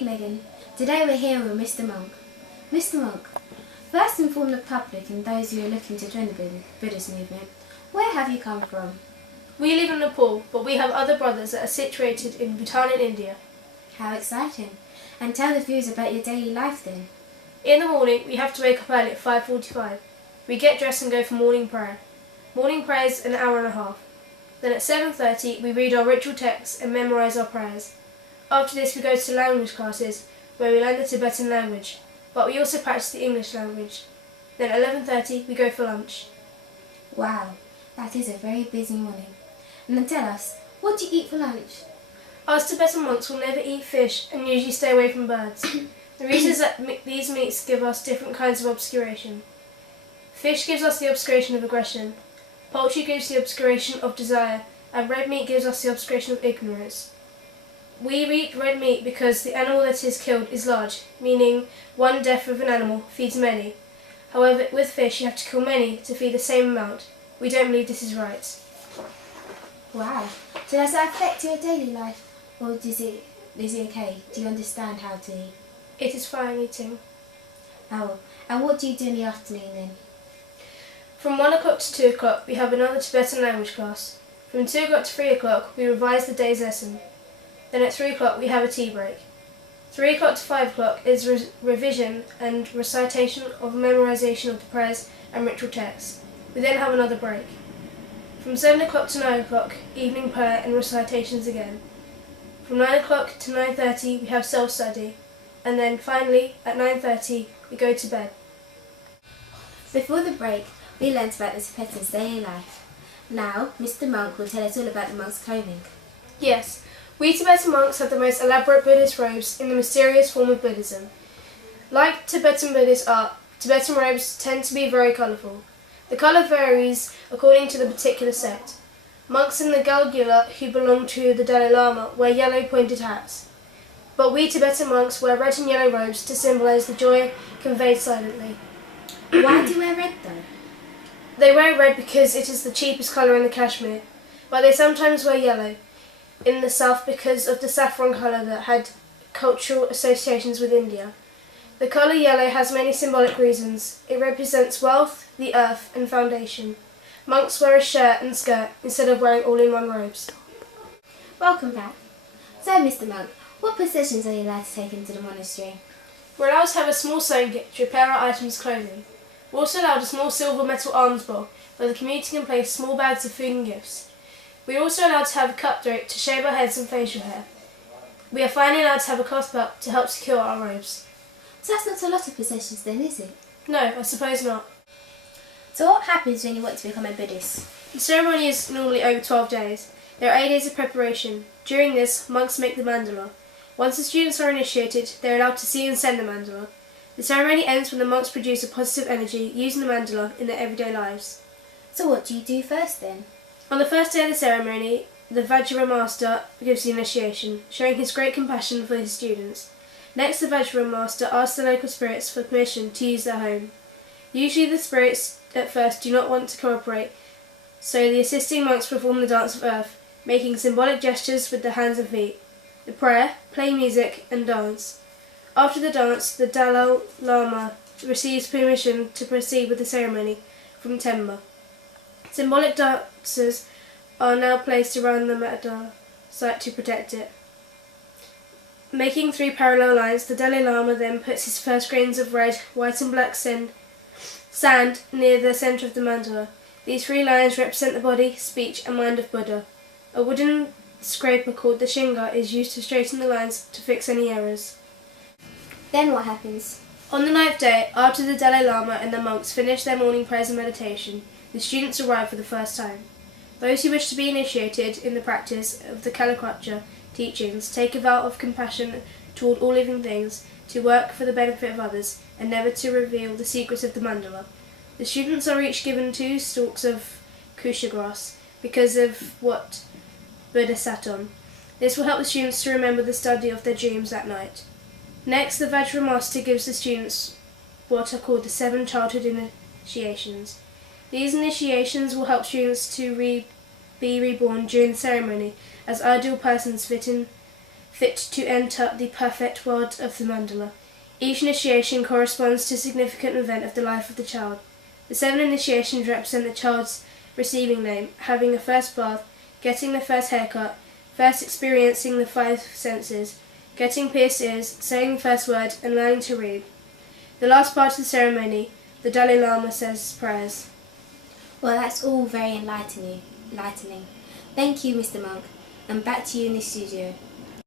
Speak, Megan. Today we're here with Mr. Monk. Mr. Monk, first inform the public and those who are looking to join the Buddhist movement. Where have you come from? We live in Nepal, but we have other brothers that are situated in Bhutan in India. How exciting. And tell the viewers about your daily life then. In the morning, we have to wake up early at 5:45. We get dressed and go for morning prayer. Morning prayer is an hour and a half. Then at 7:30, we read our ritual texts and memorise our prayers. After this, we go to language classes, where we learn the Tibetan language, but we also practice the English language. Then at 11:30, we go for lunch. Wow, that is a very busy morning. And then tell us, what do you eat for lunch? Us Tibetan monks will never eat fish and usually stay away from birds. The reason is that these meats give us different kinds of obscuration. Fish gives us the obscuration of aggression, poultry gives the obscuration of desire, and red meat gives us the obscuration of ignorance. We eat red meat because the animal that is killed is large, meaning one death of an animal feeds many. However, with fish you have to kill many to feed the same amount. We don't believe this is right. Wow, so does that affect your daily life? Or is it okay? Do you understand how to eat? It is fine eating. Oh, and what do you do in the afternoon then? From 1 o'clock to 2 o'clock we have another Tibetan language class. From 2 o'clock to 3 o'clock we revise the day's lesson. Then at 3 o'clock we have a tea break. 3 o'clock to 5 o'clock is revision and recitation of memorization of the prayers and ritual texts. We then have another break. From 7 o'clock to 9 o'clock, evening prayer and recitations again. From 9 o'clock to 9:30 we have self-study. And then finally, at 9:30 we go to bed. Before the break, we learnt about the Tibetans' daily life. Now, Mr. Monk will tell us all about the monks' clothing. Yes, we Tibetan monks have the most elaborate Buddhist robes in the mysterious form of Buddhism. Like Tibetan Buddhist art, Tibetan robes tend to be very colourful. The colour varies according to the particular sect. Monks in the Galgula who belong to the Dalai Lama wear yellow pointed hats. But we Tibetan monks wear red and yellow robes to symbolise the joy conveyed silently. Why do you wear red though? They wear red because it is the cheapest colour in the Kashmir, but they sometimes wear yellow in the south because of the saffron colour that had cultural associations with India. The colour yellow has many symbolic reasons. It represents wealth, the earth and foundation. Monks wear a shirt and skirt instead of wearing all-in-one robes. Welcome back. So, Mr. Monk, what possessions are you allowed to take into the monastery? We're allowed to have a small sewing kit to repair our items' clothing. We're also allowed a small silver metal alms bowl where the community can place small bags of food and gifts. We are also allowed to have a cutthroat to shave our heads and facial hair. We are finally allowed to have a cloth belt to help secure our robes. So that's not a lot of possessions then, is it? No, I suppose not. So what happens when you want to become a Buddhist? The ceremony is normally over 12 days. There are 8 days of preparation. During this, monks make the mandala. Once the students are initiated, they are allowed to see and send the mandala. The ceremony ends when the monks produce a positive energy using the mandala in their everyday lives. So what do you do first then? On the first day of the ceremony, the Vajra master gives the initiation, showing his great compassion for his students. Next, the Vajra master asks the local spirits for permission to use their home. Usually the spirits at first do not want to cooperate, so the assisting monks perform the dance of earth, making symbolic gestures with their hands and feet. The prayer, play music and dance. After the dance, the Dalai Lama receives permission to proceed with the ceremony from Temba. Symbolic dancers are now placed around the mandala site to protect it. Making 3 parallel lines, the Dalai Lama then puts his first grains of red, white and black sand near the centre of the mandala. These 3 lines represent the body, speech and mind of Buddha. A wooden scraper called the shinga is used to straighten the lines to fix any errors. Then what happens? On the 9th day, after the Dalai Lama and the monks finish their morning prayers and meditation, the students arrive for the first time. Those who wish to be initiated in the practice of the Kalakratya teachings take a vow of compassion toward all living things, to work for the benefit of others, and never to reveal the secrets of the mandala. The students are each given 2 stalks of kusha grass because of what Buddha sat on. This will help the students to remember the study of their dreams that night. Next, the Vajra master gives the students what are called the 7 childhood initiations. These initiations will help students to be reborn during the ceremony as ideal persons fit fit to enter the perfect world of the mandala. Each initiation corresponds to a significant event of the life of the child. The 7 initiations represent the child's receiving name, having a first bath, getting the first haircut, first experiencing the 5 senses, getting pierced ears, saying the first word, and learning to read. The last part of the ceremony, the Dalai Lama says prayers. Well, that's all very enlightening. Thank you, Mr. Monk, and back to you in the studio.